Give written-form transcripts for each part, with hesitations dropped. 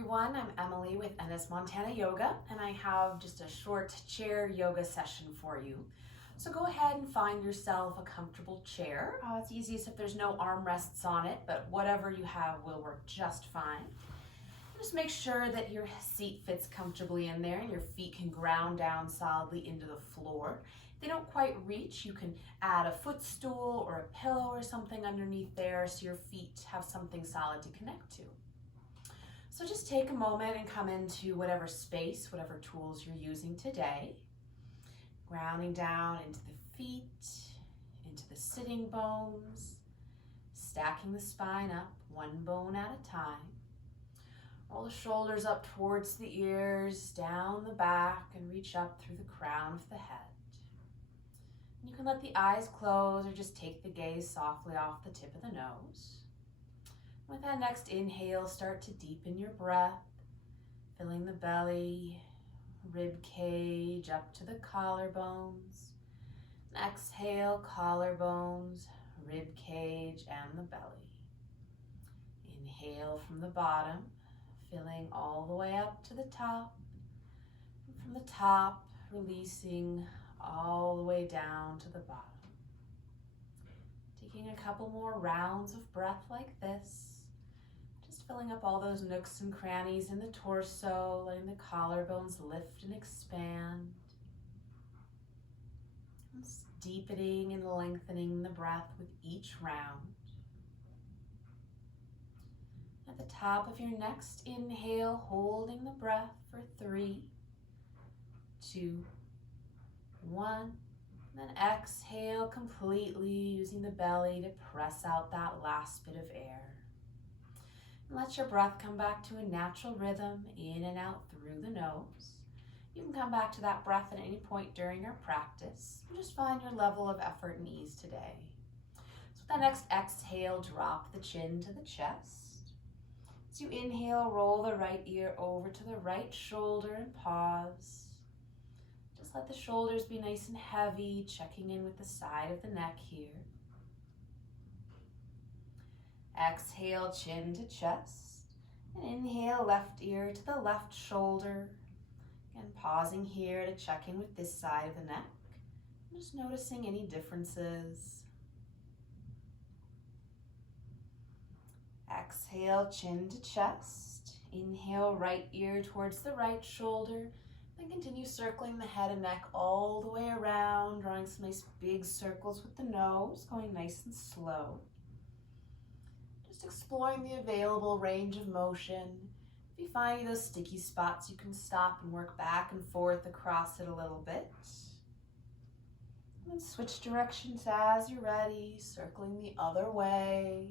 everyone, I'm Emily with Ennis Montana Yoga, and I have just a short chair yoga session for you. So go ahead and find yourself a comfortable chair. It's easiest if there's no armrests on it, but whatever you have will work just fine. Just make sure that your seat fits comfortably in there and your feet can ground down solidly into the floor. If they don't quite reach, you can add a footstool or a pillow or something underneath there so your feet have something solid to connect to. So just take a moment and come into whatever space, whatever tools you're using today. Grounding down into the feet, into the sitting bones, stacking the spine up one bone at a time. Roll the shoulders up towards the ears, down the back, and reach up through the crown of the head. You can let the eyes close or just take the gaze softly off the tip of the nose. With that next inhale, start to deepen your breath, filling the belly, rib cage up to the collarbones. Exhale, collarbones, rib cage, and the belly. Inhale from the bottom, filling all the way up to the top. And from the top, releasing all the way down to the bottom. Taking a couple more rounds of breath like this. Just filling up all those nooks and crannies in the torso, letting the collarbones lift and expand. Just deepening and lengthening the breath with each round. At the top of your next inhale, holding the breath for 3, 2, 1. And then exhale completely, using the belly to press out that last bit of air. And let your breath come back to a natural rhythm, in and out through the nose. You can come back to that breath at any point during your practice. Just find your level of effort and ease today. So with that next exhale, drop the chin to the chest. As you inhale, roll the right ear over to the right shoulder and pause. Just let the shoulders be nice and heavy, checking in with the side of the neck here. Exhale, chin to chest. And inhale, left ear to the left shoulder. Again, pausing here to check in with this side of the neck. Just noticing any differences. Exhale, chin to chest. Inhale, right ear towards the right shoulder. Then continue circling the head and neck all the way around, drawing some nice big circles with the nose, going nice and slow. Just exploring the available range of motion. If you find those sticky spots, you can stop and work back and forth across it a little bit. And switch directions as you're ready, circling the other way.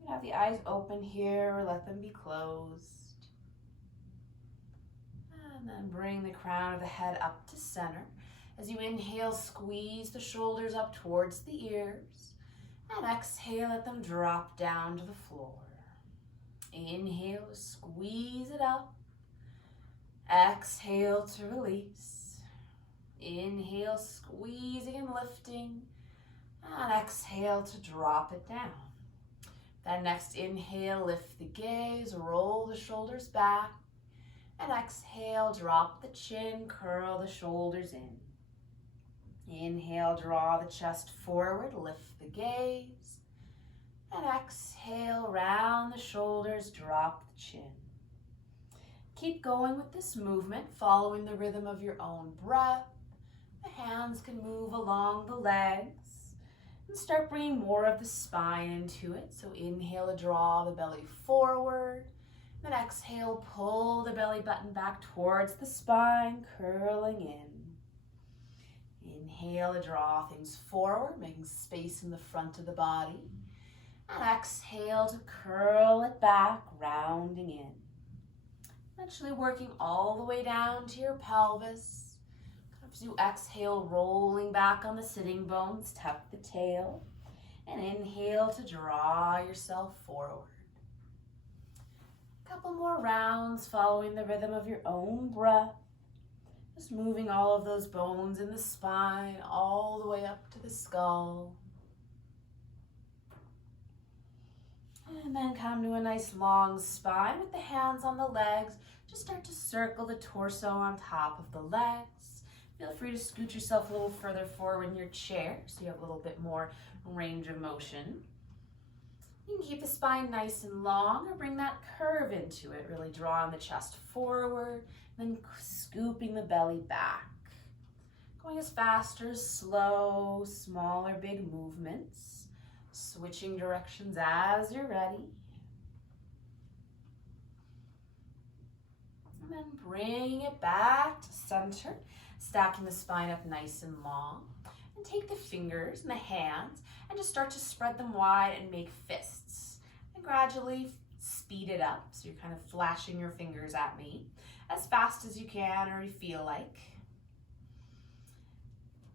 You can have the eyes open here or let them be closed. And then bring the crown of the head up to center. As you inhale, squeeze the shoulders up towards the ears. And exhale, let them drop down to the floor. Inhale, squeeze it up. Exhale to release. Inhale, squeezing and lifting. And exhale to drop it down. Then next inhale, lift the gaze, roll the shoulders back. And exhale, drop the chin, curl the shoulders in. Inhale, draw the chest forward, lift the gaze. And exhale, round the shoulders, drop the chin. Keep going with this movement, following the rhythm of your own breath. The hands can move along the legs. And start bringing more of the spine into it. So inhale to draw the belly forward. Then exhale, pull the belly button back towards the spine, curling in. Inhale to draw things forward, making space in the front of the body. And exhale to curl it back, rounding in. Eventually working all the way down to your pelvis. As you exhale, rolling back on the sitting bones, tuck the tail. And inhale to draw yourself forward. Couple more rounds following the rhythm of your own breath. Just moving all of those bones in the spine all the way up to the skull. And then come to a nice long spine with the hands on the legs. Just start to circle the torso on top of the legs. Feel free to scoot yourself a little further forward in your chair so you have a little bit more range of motion. You can keep the spine nice and long or bring that curve into it, really drawing the chest forward, then scooping the belly back. Going as fast or slow, small or big movements. Switching directions as you're ready. And then bring it back to center, stacking the spine up nice and long. And take the fingers and the hands and just start to spread them wide and make fists. And gradually speed it up, so you're kind of flashing your fingers at me as fast as you can or you feel like.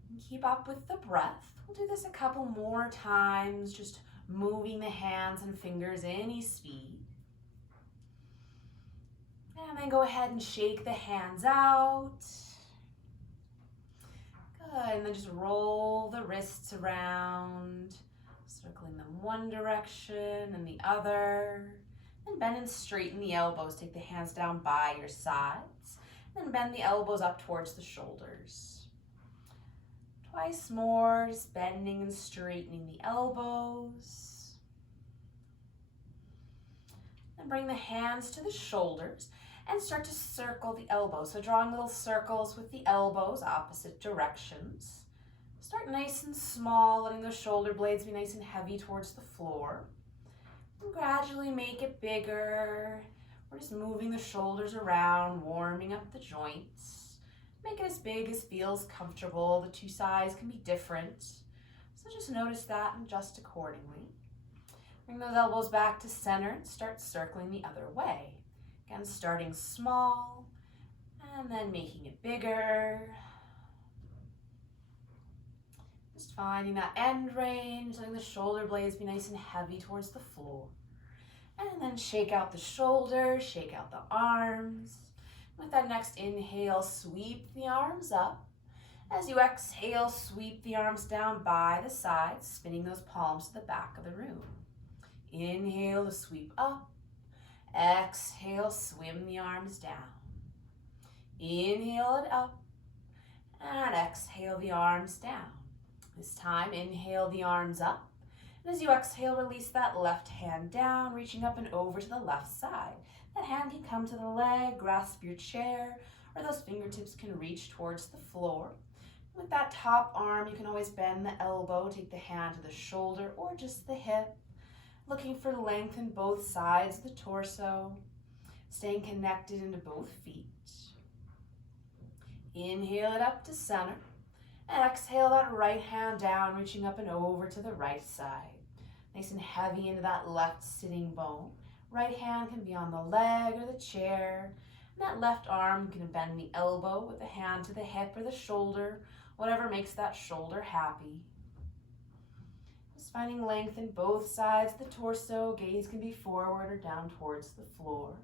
And keep up with the breath. We'll do this a couple more times, just moving the hands and fingers any speed. And then go ahead and shake the hands out. Good, and then just roll the wrists around, circling them one direction and the other. And bend and straighten the elbows. Take the hands down by your sides. Then bend the elbows up towards the shoulders. Twice more, just bending and straightening the elbows. And bring the hands to the shoulders and start to circle the elbows. So drawing little circles with the elbows, opposite directions. Start nice and small, letting those shoulder blades be nice and heavy towards the floor. And gradually make it bigger. We're just moving the shoulders around, warming up the joints. Make it as big as feels comfortable. The two sides can be different. So just notice that and adjust accordingly. Bring those elbows back to center and start circling the other way. Again, starting small and then making it bigger. Just finding that end range, letting the shoulder blades be nice and heavy towards the floor. And then shake out the shoulders, shake out the arms. With that next inhale, sweep the arms up. As you exhale, sweep the arms down by the sides, spinning those palms to the back of the room. Inhale to sweep up. Exhale, swim the arms down. Inhale it up. And exhale the arms down. This time, inhale the arms up. And as you exhale, release that left hand down, reaching up and over to the left side. That hand can come to the leg, grasp your chair, or those fingertips can reach towards the floor. With that top arm, you can always bend the elbow, take the hand to the shoulder or just the hip. Looking for length in both sides of the torso, staying connected into both feet. Inhale it up to center, and exhale that right hand down, reaching up and over to the right side. Nice and heavy into that left sitting bone. Right hand can be on the leg or the chair, and that left arm can bend the elbow with the hand to the hip or the shoulder, whatever makes that shoulder happy. Just finding length in both sides of the torso. Gaze can be forward or down towards the floor.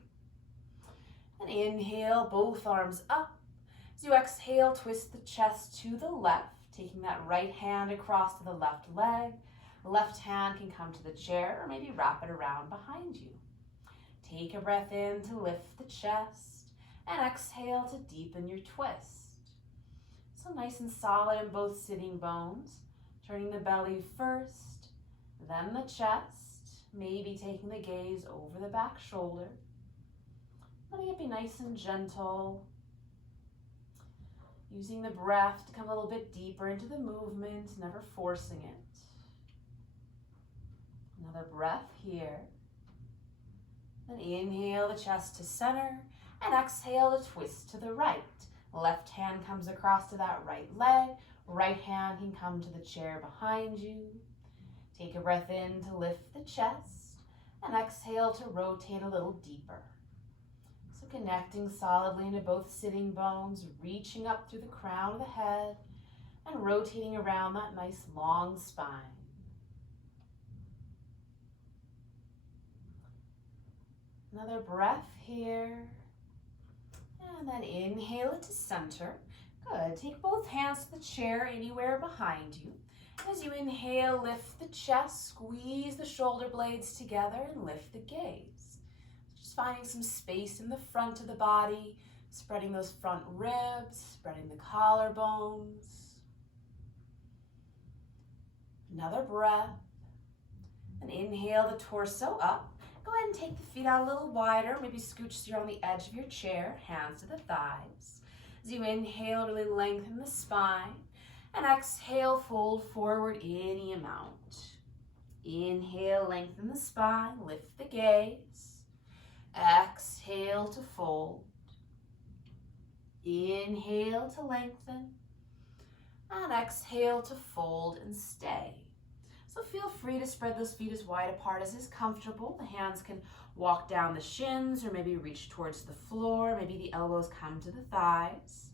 And inhale, both arms up. As you exhale, twist the chest to the left, taking that right hand across to the left leg. The left hand can come to the chair or maybe wrap it around behind you. Take a breath in to lift the chest and exhale to deepen your twist. So nice and solid in both sitting bones. Turning the belly first, then the chest, maybe taking the gaze over the back shoulder. Letting it be nice and gentle. Using the breath to come a little bit deeper into the movement, never forcing it. Another breath here. Then inhale the chest to center and exhale to twist to the right. Left hand comes across to that right leg. Right hand can come to the chair behind you. Take a breath in to lift the chest and exhale to rotate a little deeper. So connecting solidly into both sitting bones, reaching up through the crown of the head and rotating around that nice long spine. Another breath here. And then inhale it to center. Good. Take both hands to the chair anywhere behind you. As you inhale, lift the chest, squeeze the shoulder blades together, and lift the gaze. Just finding some space in the front of the body, spreading those front ribs, spreading the collarbones. Another breath. And inhale the torso up. Go ahead and take the feet out a little wider. Maybe scooch here on the edge of your chair, hands to the thighs. As you inhale, really lengthen the spine. And exhale, fold forward any amount. Inhale, lengthen the spine, lift the gaze. Exhale to fold. Inhale to lengthen. And exhale to fold and stay. So feel free to spread those feet as wide apart as is comfortable. The hands can walk down the shins or maybe reach towards the floor. Maybe the elbows come to the thighs.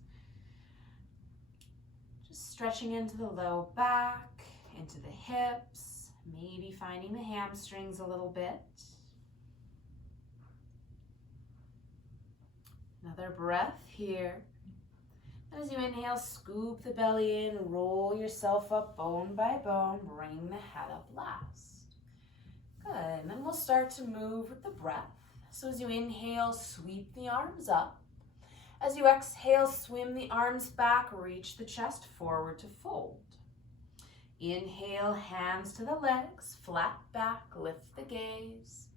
Just stretching into the low back, into the hips, maybe finding the hamstrings a little bit. Another breath here. As you inhale, scoop the belly in, roll yourself up bone by bone, bring the head up last. Good, and then we'll start to move with the breath. So as you inhale, sweep the arms up. As you exhale, swim the arms back, reach the chest forward to fold. Inhale, hands to the legs, flat back, lift the gaze.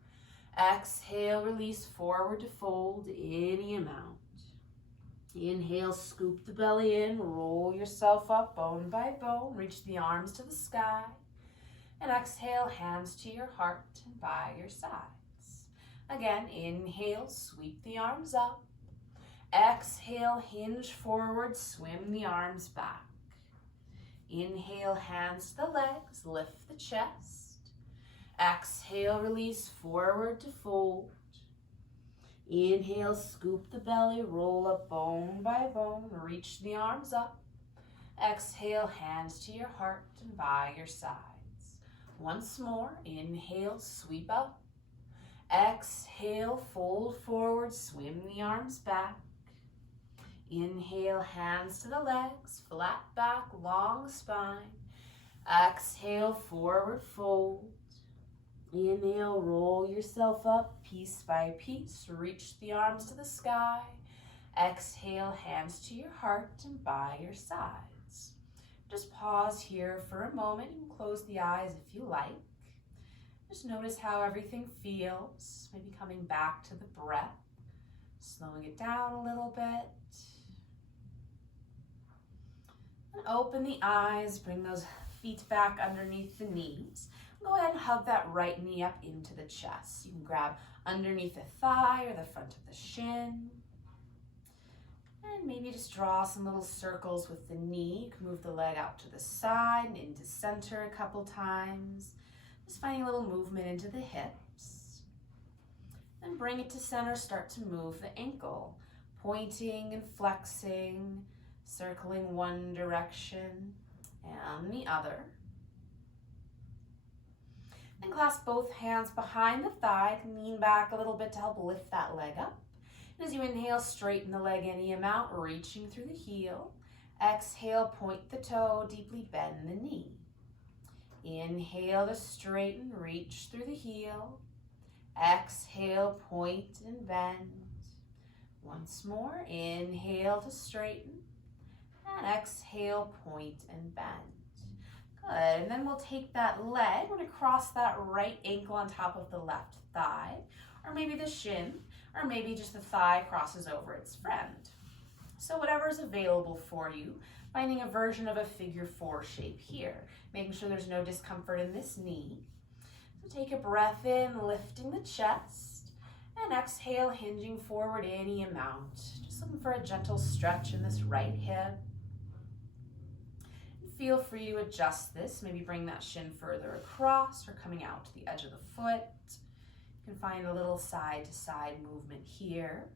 Exhale, release forward to fold any amount. Inhale, scoop the belly in, roll yourself up bone by bone, reach the arms to the sky. And exhale, hands to your heart and by your sides. Again, inhale, sweep the arms up. Exhale, hinge forward, swim the arms back. Inhale, hands to the legs, lift the chest. Exhale, release forward to fold. Inhale, scoop the belly, roll up bone by bone, reach the arms up. Exhale, hands to your heart and by your sides. Once more, inhale, sweep up. Exhale, fold forward, swim the arms back. Inhale, hands to the legs, flat back, long spine. Exhale, forward fold. Inhale, roll yourself up piece by piece. Reach the arms to the sky. Exhale, hands to your heart and by your sides. Just pause here for a moment and close the eyes if you like. Just notice how everything feels. Maybe coming back to the breath. Slowing it down a little bit. And open the eyes, bring those feet back underneath the knees. Go ahead and hug that right knee up into the chest. You can grab underneath the thigh or the front of the shin. And maybe just draw some little circles with the knee. You can move the leg out to the side and into center a couple times. Just finding a little movement into the hips. Then bring it to center, start to move the ankle. Pointing and flexing, circling one direction and the other. And clasp both hands behind the thigh, lean back a little bit to help lift that leg up. And as you inhale, straighten the leg any amount, reaching through the heel. Exhale, point the toe, deeply bend the knee. Inhale to straighten, reach through the heel. Exhale, point and bend. Once more, inhale to straighten. And exhale, point and bend. Good, and then we'll take that leg, we're gonna cross that right ankle on top of the left thigh, or maybe the shin, or maybe just the thigh crosses over its friend. So whatever is available for you, finding a version of a figure 4 shape here, making sure there's no discomfort in this knee. So take a breath in, lifting the chest, and exhale, hinging forward any amount. Just looking for a gentle stretch in this right hip. Feel free to adjust this, maybe bring that shin further across or coming out to the edge of the foot. You can find a little side to side movement here,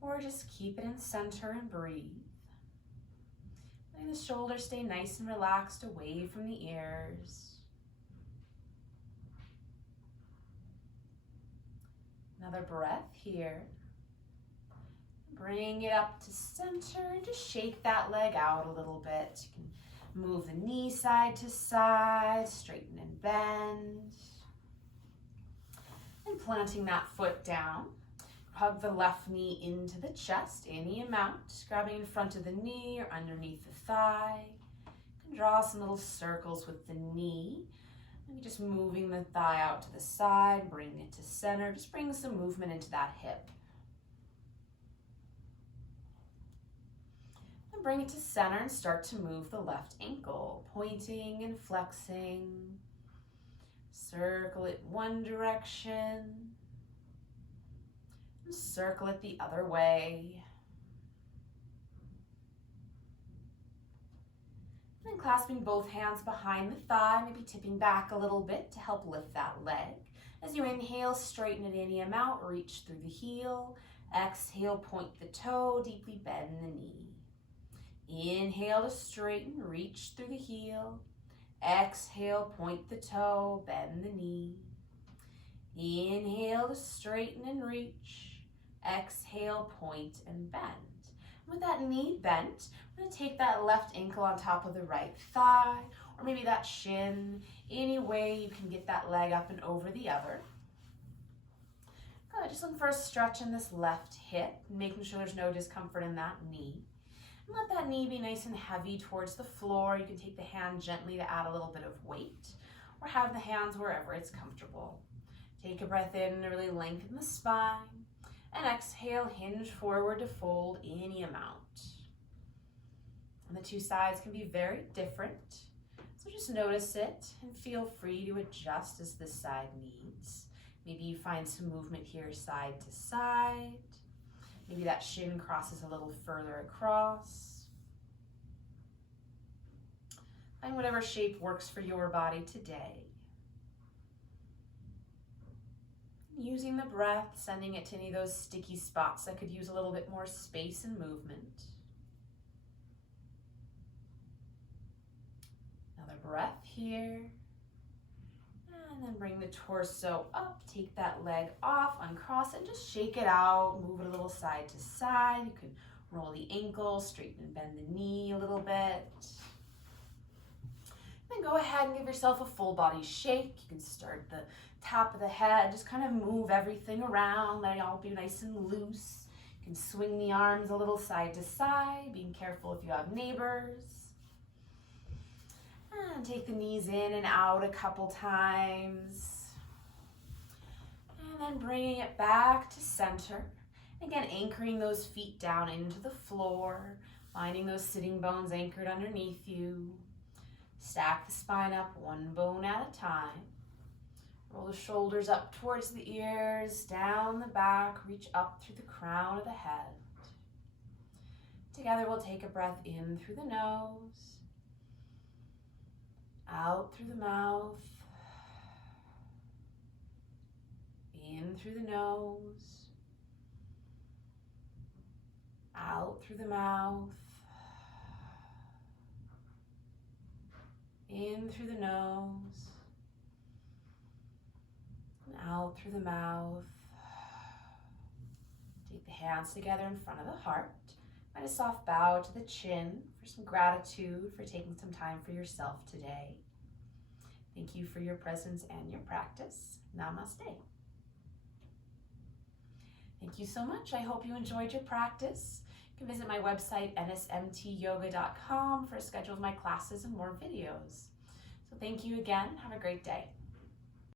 or just keep it in center and breathe. Letting the shoulders stay nice and relaxed away from the ears. Another breath here. Bring it up to center and just shake that leg out a little bit. You can Move the knee side to side, straighten and bend. And planting that foot down, hug the left knee into the chest, any amount, grabbing in front of the knee or underneath the thigh. You can draw some little circles with the knee. Maybe just moving the thigh out to the side, bring it to center, just bring some movement into that hip. And bring it to center and start to move the left ankle, pointing and flexing. Circle it one direction, and circle it the other way. And then clasping both hands behind the thigh, maybe tipping back a little bit to help lift that leg. As you inhale, straighten it any amount, reach through the heel. Exhale, point the toe, deeply bend the knee. Inhale to straighten, reach through the heel. Exhale, point the toe, bend the knee. Inhale to straighten and reach. Exhale, point and bend. With that knee bent, we're going to take that left ankle on top of the right thigh, or maybe that shin, any way you can get that leg up and over the other. Good, just looking for a stretch in this left hip, making sure there's no discomfort in that knee. And let that knee be nice and heavy towards the floor. You can take the hand gently to add a little bit of weight, or have the hands wherever it's comfortable. Take a breath in and really lengthen the spine. And exhale, hinge forward to fold any amount. And the two sides can be very different. So just notice it and feel free to adjust as this side needs. Maybe you find some movement here side to side. Maybe that shin crosses a little further across. Find whatever shape works for your body today. Using the breath, sending it to any of those sticky spots that could use a little bit more space and movement. Another breath here. And then bring the torso up, take that leg off, uncross, and just shake it out. Move it a little side to side. You can roll the ankle, straighten and bend the knee a little bit. Then go ahead and give yourself a full body shake. You can start the top of the head, just kind of move everything around, let it all be nice and loose. You can swing the arms a little side to side, being careful if you have neighbors. And take the knees in and out a couple times. And then bringing it back to center. Again, anchoring those feet down into the floor, finding those sitting bones anchored underneath you. Stack the spine up one bone at a time. Roll the shoulders up towards the ears, down the back, reach up through the crown of the head. Together we'll take a breath in through the nose, out through the mouth, in through the nose, out through the mouth, in through the nose, out through the mouth. Take the hands together in front of the heart. Find a soft bow to the chin for some gratitude for taking some time for yourself today. Thank you for your presence and your practice. Namaste. Thank you so much. I hope you enjoyed your practice. You can visit my website, nsmtyoga.com, for a schedule of my classes and more videos. So thank you again. Have a great day.